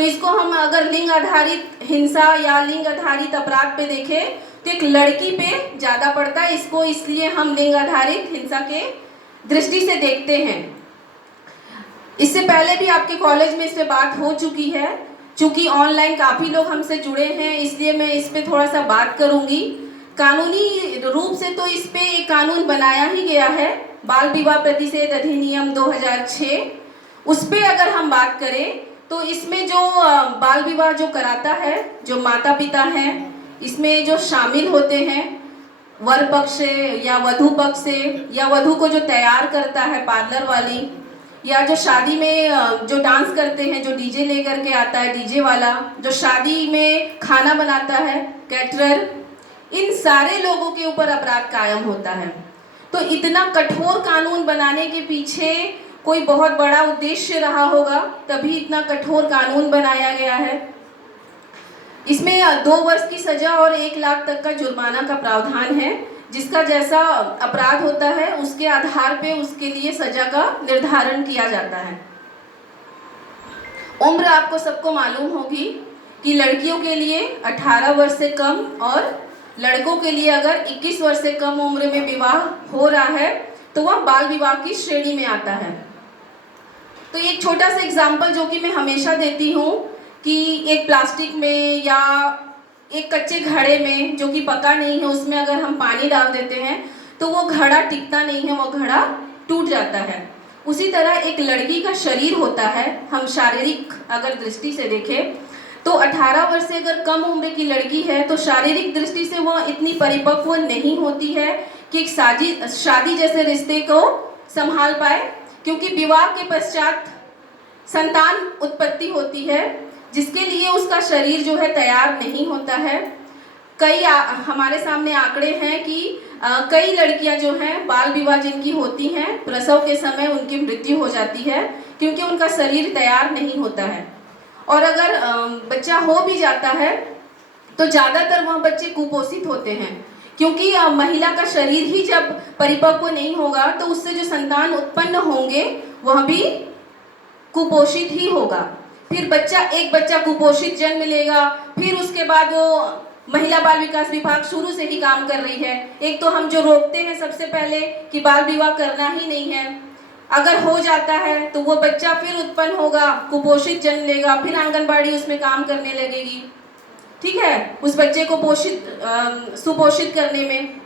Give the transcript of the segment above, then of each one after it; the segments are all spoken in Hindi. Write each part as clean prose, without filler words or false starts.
तो इसको हम अगर लिंग आधारित हिंसा या लिंग आधारित अपराध पे देखें तो एक लड़की पे ज़्यादा पड़ता है, इसको इसलिए हम लिंग आधारित हिंसा के दृष्टि से देखते हैं। इससे पहले भी आपके कॉलेज में इस पे बात हो चुकी है, चूँकि ऑनलाइन काफ़ी लोग हमसे जुड़े हैं इसलिए मैं इस पे थोड़ा सा बात करूँगी। कानूनी रूप से तो इस पे एक कानून बनाया ही गया है, बाल विवाह प्रतिषेध अधिनियम 2006। उस पे अगर हम बात करें तो इसमें जो बाल विवाह जो कराता है, जो माता पिता हैं, इसमें जो शामिल होते हैं वर पक्ष से या वधू पक्ष से, या वधू को जो तैयार करता है पार्लर वाली, या जो शादी में जो डांस करते हैं, जो डीजे लेकर के आता है डीजे वाला, जो शादी में खाना बनाता है कैटरर, इन सारे लोगों के ऊपर अपराध कायम होता है। तो इतना कठोर कानून बनाने के पीछे कोई बहुत बड़ा उद्देश्य रहा होगा, तभी इतना कठोर कानून बनाया गया है। इसमें 2 वर्ष की सजा और 1 लाख तक का जुर्माना का प्रावधान है, जिसका जैसा अपराध होता है उसके आधार पे उसके लिए सजा का निर्धारण किया जाता है। उम्र आपको सबको मालूम होगी कि लड़कियों के लिए 18 वर्ष से कम और लड़कों के लिए अगर 21 वर्ष से कम उम्र में विवाह हो रहा है तो वह बाल विवाह की श्रेणी में आता है। तो एक छोटा सा एग्जाम्पल जो कि मैं हमेशा देती हूँ कि एक प्लास्टिक में या एक कच्चे घड़े में जो कि पका नहीं है उसमें अगर हम पानी डाल देते हैं तो वो घड़ा टिकता नहीं है, वो घड़ा टूट जाता है। उसी तरह एक लड़की का शरीर होता है, हम शारीरिक अगर दृष्टि से देखें तो 18 वर्ष से अगर कम उम्र की लड़की है तो शारीरिक दृष्टि से वह इतनी परिपक्व नहीं होती है कि एक शादी जैसे रिश्ते को संभाल पाए, क्योंकि विवाह के पश्चात संतान उत्पत्ति होती है जिसके लिए उसका शरीर जो है तैयार नहीं होता है। कई हमारे सामने आंकड़े हैं कि कई लड़कियां जो हैं बाल विवाह जिनकी होती हैं प्रसव के समय उनकी मृत्यु हो जाती है क्योंकि उनका शरीर तैयार नहीं होता है। और अगर बच्चा हो भी जाता है तो ज़्यादातर वह बच्चे कुपोषित होते हैं, क्योंकि महिला का शरीर ही जब परिपक्व नहीं होगा तो उससे जो संतान उत्पन्न होंगे वह भी कुपोषित ही होगा। फिर एक बच्चा कुपोषित जन्म लेगा, फिर उसके बाद वो महिला बाल विकास विभाग शुरू से ही काम कर रही है। एक तो हम जो रोकते हैं सबसे पहले कि बाल विवाह करना ही नहीं है, अगर हो जाता है तो वो बच्चा फिर उत्पन्न होगा, कुपोषित जन्म लेगा, फिर आंगनबाड़ी उसमें काम करने लगेगी, ठीक है, उस बच्चे को सुपोषित करने में।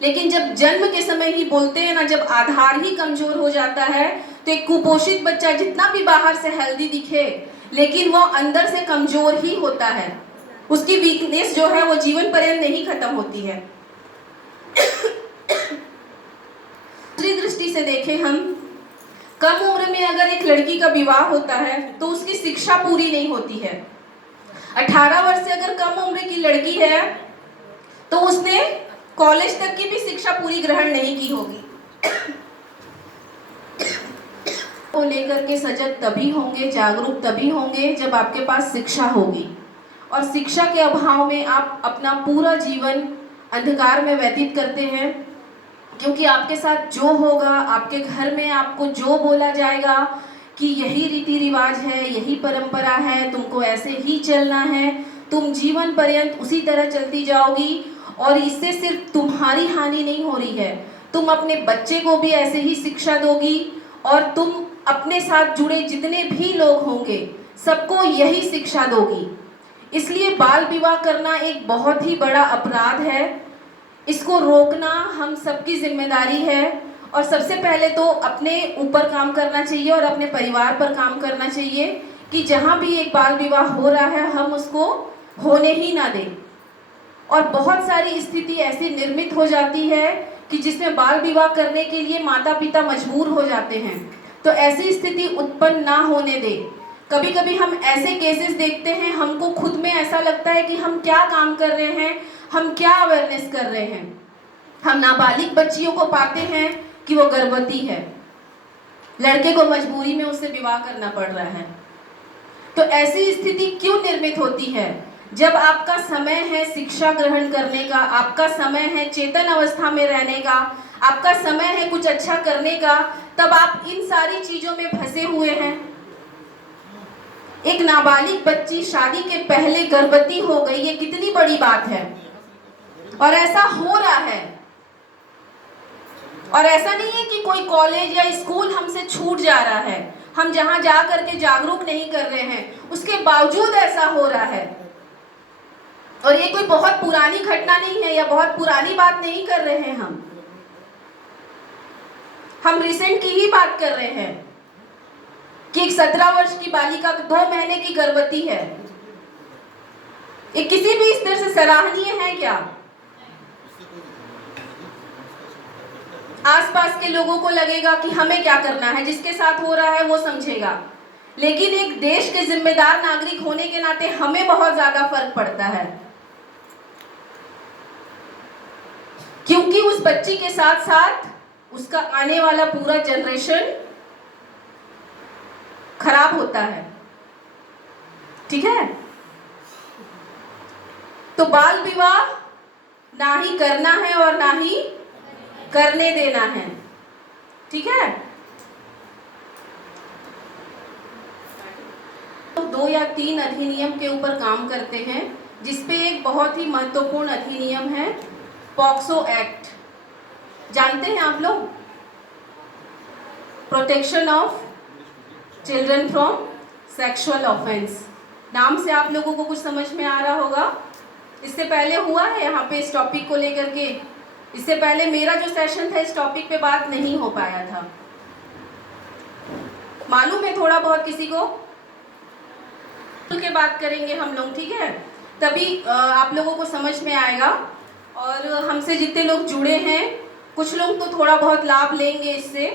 लेकिन जब जन्म के समय ही बोलते हैं ना, जब आधार ही कमजोर हो जाता है तो एक कुपोषित बच्चा जितना भी बाहर से हेल्दी दिखे लेकिन वो अंदर से कमजोर ही होता है, उसकी वीकनेस जो है वो जीवन पर्यंत नहीं खत्म होती है। दूसरी दृष्टि से देखें हम, कम उम्र में अगर एक लड़की का विवाह होता है तो उसकी शिक्षा पूरी नहीं होती है। 18 वर्ष से अगर कम उम्र की लड़की है तो उसने कॉलेज तक की भी शिक्षा पूरी ग्रहण नहीं की होगी। को लेकर के सजग तभी होंगे, जागरूक तभी होंगे जब आपके पास शिक्षा होगी, और शिक्षा के अभाव में आप अपना पूरा जीवन अंधकार में व्यतीत करते हैं, क्योंकि आपके साथ जो होगा, आपके घर में आपको जो बोला जाएगा कि यही रीति रिवाज है, यही परंपरा है, तुमको ऐसे ही चलना है, तुम जीवन पर्यंत उसी तरह चलती जाओगी। और इससे सिर्फ तुम्हारी हानि नहीं हो रही है, तुम अपने बच्चे को भी ऐसे ही शिक्षा दोगी और तुम अपने साथ जुड़े जितने भी लोग होंगे सबको यही शिक्षा दोगी। इसलिए बाल विवाह करना एक बहुत ही बड़ा अपराध है, इसको रोकना हम सबकी जिम्मेदारी है। और सबसे पहले तो अपने ऊपर काम करना चाहिए और अपने परिवार पर काम करना चाहिए कि जहाँ भी एक बाल विवाह हो रहा है हम उसको होने ही ना दें। और बहुत सारी स्थिति ऐसी निर्मित हो जाती है कि जिसमें बाल विवाह करने के लिए माता पिता मजबूर हो जाते हैं, तो ऐसी स्थिति उत्पन्न ना होने दें। कभी कभी हम ऐसे केसेस देखते हैं, हमको खुद में ऐसा लगता है कि हम क्या काम कर रहे हैं, हम क्या अवेयरनेस कर रहे हैं। हम नाबालिग बच्चियों को पाते हैं कि वो गर्भवती है, लड़के को मजबूरी में उससे विवाह करना पड़ रहा है। तो ऐसी स्थिति क्यों निर्मित होती है? जब आपका समय है शिक्षा ग्रहण करने का, आपका समय है चेतन अवस्था में रहने का, आपका समय है कुछ अच्छा करने का, तब आप इन सारी चीजों में फंसे हुए हैं। एक नाबालिग बच्ची शादी के पहले गर्भवती हो गई, ये कितनी बड़ी बात है। और ऐसा हो रहा है, और ऐसा नहीं है कि कोई कॉलेज या स्कूल हमसे छूट जा रहा है, हम जहां जा करके जागरूक नहीं कर रहे हैं, उसके बावजूद ऐसा हो रहा है। और ये कोई बहुत पुरानी घटना नहीं है या बहुत पुरानी बात नहीं कर रहे हैं, हम रिसेंट की ही बात कर रहे हैं कि एक 17 वर्ष की बालिका 2 महीने की गर्भवती है। ये किसी भी स्तर से सराहनीय है क्या? आसपास के लोगों को लगेगा कि हमें क्या करना है, जिसके साथ हो रहा है वो समझेगा, लेकिन एक देश के जिम्मेदार नागरिक होने के नाते हमें बहुत ज्यादा फर्क पड़ता है, क्योंकि उस बच्ची के साथ साथ उसका आने वाला पूरा जनरेशन खराब होता है। ठीक है, तो बाल विवाह ना ही करना है और ना ही करने देना है। ठीक है, तो 2 या 3 अधिनियम के ऊपर काम करते हैं, जिसपे एक बहुत ही महत्वपूर्ण अधिनियम है पॉक्सो एक्ट। जानते हैं आप लोग? Protection of children from sexual offence. नाम से आप लोगों को कुछ समझ में आ रहा होगा। इससे पहले हुआ है यहाँ पे इस टॉपिक को लेकर के, इससे पहले मेरा जो सेशन था इस टॉपिक पे बात नहीं हो पाया था। मालूम है थोड़ा बहुत किसी को? के बात करेंगे हम लोग, ठीक है, तभी आप लोगों को समझ में आएगा। और हमसे जितने लोग जुड़े हैं, कुछ लोग तो थोड़ा बहुत लाभ लेंगे इससे।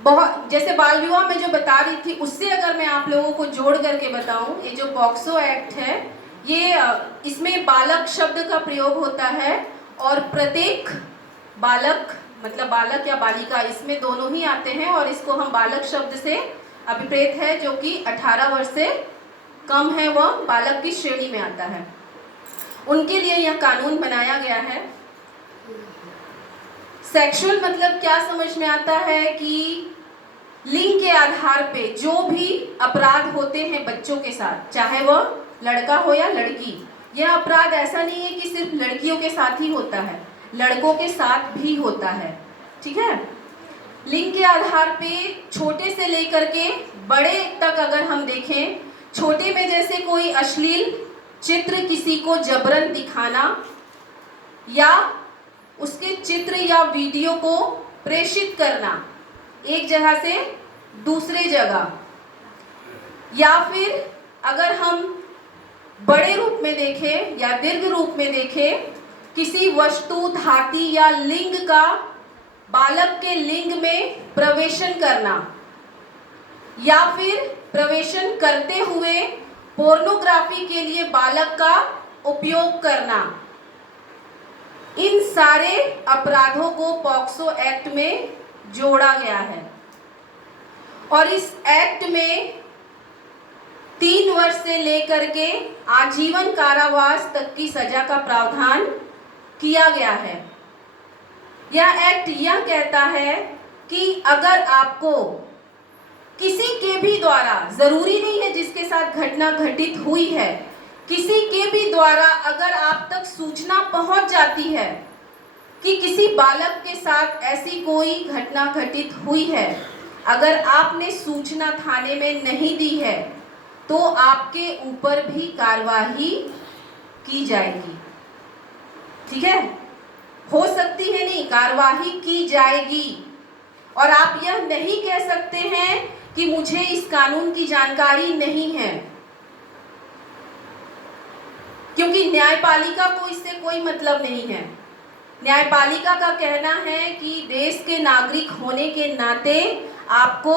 बहुत जैसे बाल विवाह में जो बता रही थी, उससे अगर मैं आप लोगों को जोड़ करके बताऊं, ये जो पॉक्सो एक्ट है, ये इसमें बालक शब्द का प्रयोग होता है, और प्रत्येक बालक मतलब बालक या बालिका, इसमें दोनों ही आते हैं, और इसको हम बालक शब्द से अभिप्रेत है, जो कि 18 वर्ष से कम है, वह बालक की श्रेणी में आता है। उनके लिए यह कानून बनाया गया है। सेक्सुअल मतलब क्या समझ में आता है कि लिंग के आधार पे जो भी अपराध होते हैं बच्चों के साथ, चाहे वह लड़का हो या लड़की, यह अपराध ऐसा नहीं है कि सिर्फ लड़कियों के साथ ही होता है, लड़कों के साथ भी होता है। ठीक है, लिंग के आधार पे छोटे से लेकर के बड़े तक अगर हम देखें, छोटे में जैसे कोई अश्लील चित्र किसी को जबरन दिखाना, या उसके चित्र या वीडियो को प्रेषित करना एक जगह से दूसरे जगह, या फिर अगर हम बड़े रूप में देखें या दीर्घ रूप में देखें, किसी वस्तु, धातु या लिंग का बालक के लिंग में प्रवेशन करना, या फिर प्रवेशन करते हुए पोर्नोग्राफी के लिए बालक का उपयोग करना, इन सारे अपराधों को पॉक्सो एक्ट में जोड़ा गया है। और इस एक्ट में 3 वर्ष से लेकर के आजीवन कारावास तक की सजा का प्रावधान किया गया है। यह एक्ट यह कहता है कि अगर आपको किसी के भी द्वारा, जरूरी नहीं है जिसके साथ घटना घटित हुई है, किसी के भी द्वारा अगर आप तक सूचना पहुंच जाती है कि किसी बालक के साथ ऐसी कोई घटना घटित हुई है, अगर आपने सूचना थाने में नहीं दी है, तो आपके ऊपर भी कार्यवाही की जाएगी। ठीक है, हो सकती है नहीं, कार्यवाही की जाएगी। और आप यह नहीं कह सकते हैं कि मुझे इस कानून की जानकारी नहीं है, क्योंकि न्यायपालिका को इससे कोई मतलब नहीं है। न्यायपालिका का कहना है कि देश के नागरिक होने के नाते आपको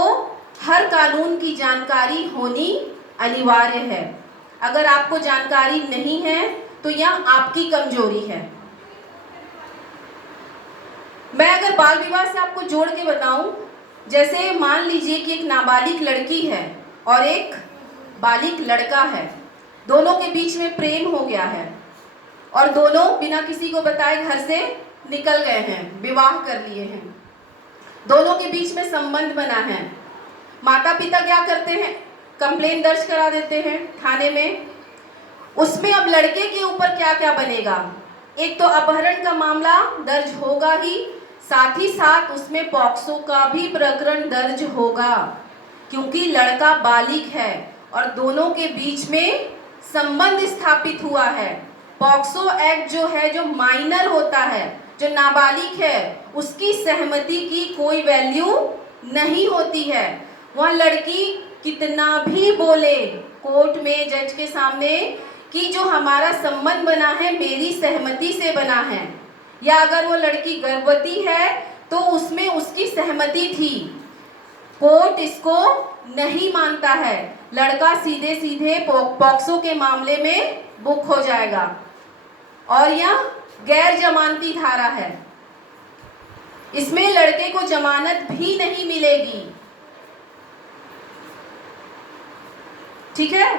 हर कानून की जानकारी होनी अनिवार्य है। अगर आपको जानकारी नहीं है तो यह आपकी कमजोरी है। मैं अगर बाल विवाह से आपको जोड़ के बताऊं, जैसे मान लीजिए कि एक नाबालिग लड़की है और एक बालिग लड़का है, दोनों के बीच में प्रेम हो गया है और दोनों बिना किसी को बताए घर से निकल गए हैं, विवाह कर लिए हैं, दोनों के बीच में संबंध बना है। माता पिता क्या करते हैं, कंप्लेन दर्ज करा देते हैं थाने में। उसमें अब लड़के के ऊपर क्या क्या बनेगा, एक तो अपहरण का मामला दर्ज होगा ही, साथ ही साथ उसमें पॉक्सो का भी प्रकरण दर्ज होगा, क्योंकि लड़का बालिग है और दोनों के बीच में संबंध स्थापित हुआ है। पॉक्सो एक्ट जो है, जो माइनर होता है, जो नाबालिग है, उसकी सहमति की कोई वैल्यू नहीं होती है। वह लड़की कितना भी बोले कोर्ट में जज के सामने कि जो हमारा संबंध बना है मेरी सहमति से बना है, या अगर वो लड़की गर्भवती है तो उसमें उसकी सहमति थी, कोर्ट इसको नहीं मानता है। लड़का सीधे सीधे पॉक्सो के मामले में बुक हो जाएगा और यह गैर जमानती धारा है, इसमें लड़के को जमानत भी नहीं मिलेगी। ठीक है,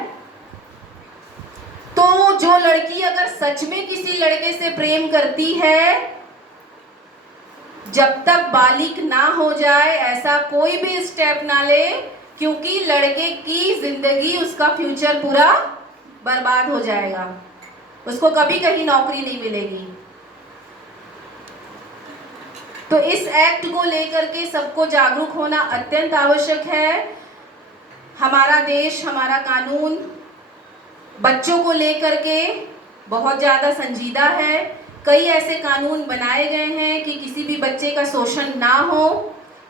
तो जो लड़की अगर सच में किसी लड़के से प्रेम करती है, जब तक बालिग ना हो जाए ऐसा कोई भी स्टेप ना ले, क्योंकि लड़के की जिंदगी, उसका फ्यूचर पूरा बर्बाद हो जाएगा, उसको कभी कहीं नौकरी नहीं मिलेगी। तो इस एक्ट को लेकर के सबको जागरूक होना अत्यंत आवश्यक है। हमारा देश, हमारा कानून बच्चों को लेकर के बहुत ज़्यादा संजीदा है। कई ऐसे कानून बनाए गए हैं कि किसी भी बच्चे का शोषण ना हो,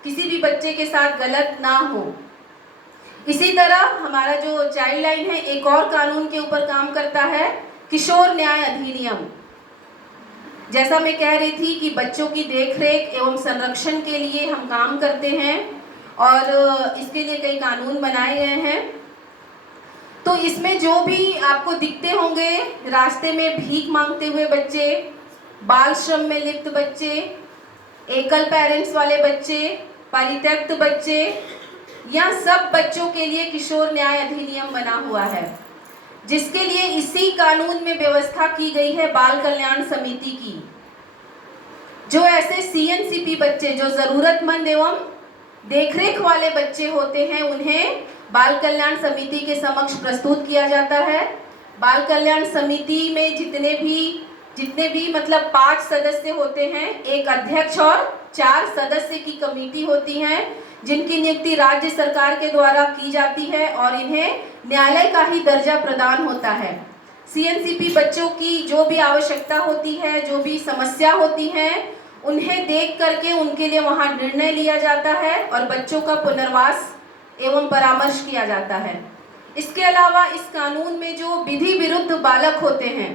किसी भी बच्चे के साथ गलत ना हो। इसी तरह हमारा जो चाइल्ड लाइन है एक और कानून के ऊपर काम करता है, किशोर न्याय अधिनियम। जैसा मैं कह रही थी कि बच्चों की देखरेख एवं संरक्षण के लिए हम काम करते हैं और इसके लिए कई कानून बनाए गए हैं। तो इसमें जो भी आपको दिखते होंगे, रास्ते में भीख मांगते हुए बच्चे, बाल श्रम में लिप्त बच्चे, एकल पेरेंट्स वाले बच्चे, परित्यक्त बच्चे, यह सब बच्चों के लिए किशोर न्याय अधिनियम बना हुआ है, जिसके लिए इसी कानून में व्यवस्था की गई है बाल कल्याण समिति की। जो ऐसे सीएनसीपी बच्चे, जो जरूरतमंद एवं देखरेख वाले बच्चे होते हैं, उन्हें बाल कल्याण समिति के समक्ष प्रस्तुत किया जाता है। बाल कल्याण समिति में जितने भी मतलब 5 सदस्य होते हैं, एक अध्यक्ष और 4 सदस्य की कमेटी होती है, जिनकी नियुक्ति राज्य सरकार के द्वारा की जाती है और इन्हें न्यायालय का ही दर्जा प्रदान होता है। सीएनसीपी बच्चों की जो भी आवश्यकता होती है, जो भी समस्या होती है, उन्हें देख करके उनके लिए वहाँ निर्णय लिया जाता है और बच्चों का पुनर्वास एवं परामर्श किया जाता है। इसके अलावा इस कानून में जो विधि विरुद्ध बालक होते हैं,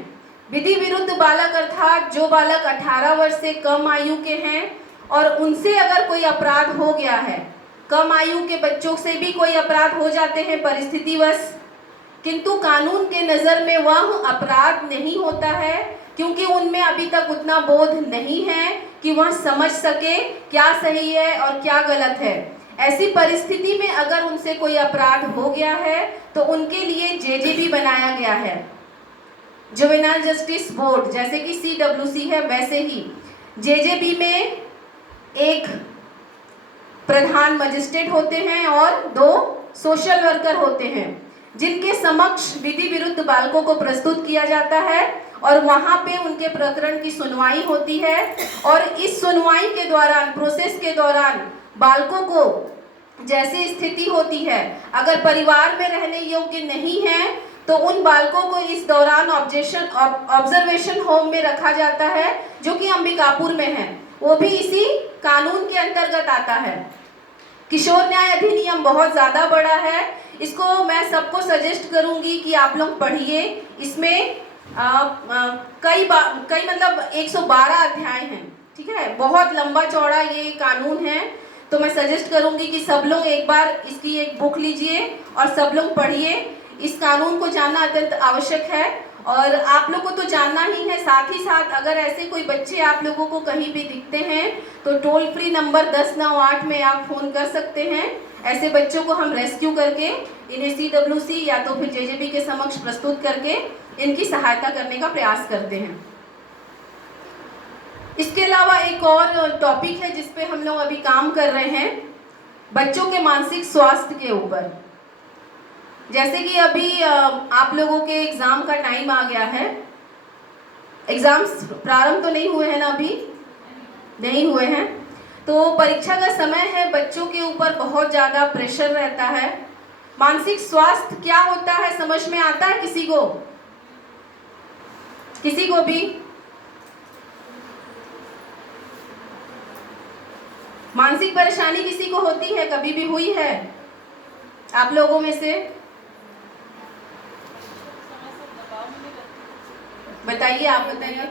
विधि विरुद्ध बालक अर्थात जो बालक 18 वर्ष से कम आयु के हैं और उनसे अगर कोई अपराध हो गया है, कम आयु के बच्चों से भी कोई अपराध हो जाते हैं परिस्थितिवश, किंतु कानून के नज़र में वह अपराध नहीं होता है, क्योंकि उनमें अभी तक उतना बोध नहीं है कि वह समझ सके क्या सही है और क्या गलत है। ऐसी परिस्थिति में अगर उनसे कोई अपराध हो गया है तो उनके लिए जेजेबी बनाया गया है, जुवेनाइल जस्टिस बोर्ड, जैसे कि सीडब्ल्यूसी है वैसे ही जेजेबी में एक प्रधान मजिस्ट्रेट होते हैं और 2 सोशल वर्कर होते हैं, जिनके समक्ष विधि विरुद्ध बालकों को प्रस्तुत किया जाता है और वहां पे उनके प्रकरण की सुनवाई होती है। और इस सुनवाई के दौरान, प्रोसेस के दौरान बालकों को जैसी स्थिति होती है, अगर परिवार में रहने योग्य नहीं है तो उन बालकों को इस दौरान ऑब्जर्वेशन होम में रखा जाता है, जो कि अंबिकापुर में है, वो भी इसी कानून के अंतर्गत आता है। किशोर न्याय अधिनियम बहुत ज़्यादा बड़ा है, इसको मैं सबको सजेस्ट करूंगी कि आप लोग पढ़िए। इसमें कई मतलब 112 अध्याय हैं, ठीक है, बहुत लंबा चौड़ा ये कानून है। तो मैं सजेस्ट करूंगी कि सब लोग एक बार इसकी एक बुक लीजिए और सब लोग पढ़िए। इस कानून को जानना अत्यंत आवश्यक है और आप लोग को तो जानना ही है, साथ ही साथ अगर ऐसे कोई बच्चे आप लोगों को कहीं भी दिखते हैं तो टोल फ्री नंबर 1098 में आप फ़ोन कर सकते हैं। ऐसे बच्चों को हम रेस्क्यू करके इन्हें सीडब्ल्यूसी या तो फिर जेजेबी के समक्ष प्रस्तुत करके इनकी सहायता करने का प्रयास करते हैं। इसके अलावा एक और टॉपिक है जिस पे हम लोग अभी काम कर रहे हैं, बच्चों के मानसिक स्वास्थ्य के ऊपर। जैसे कि अभी आप लोगों के एग्ज़ाम का टाइम आ गया है। एग्ज़ाम्स प्रारंभ तो नहीं हुए हैं ना, अभी नहीं हुए हैं, तो परीक्षा का समय है, बच्चों के ऊपर बहुत ज़्यादा प्रेशर रहता है। मानसिक स्वास्थ्य क्या होता है समझ में आता है किसी को? किसी को भी? मानसिक परेशानी किसी को होती है, कभी भी हुई है आप लोगों में से? बताइए, आप बताइए।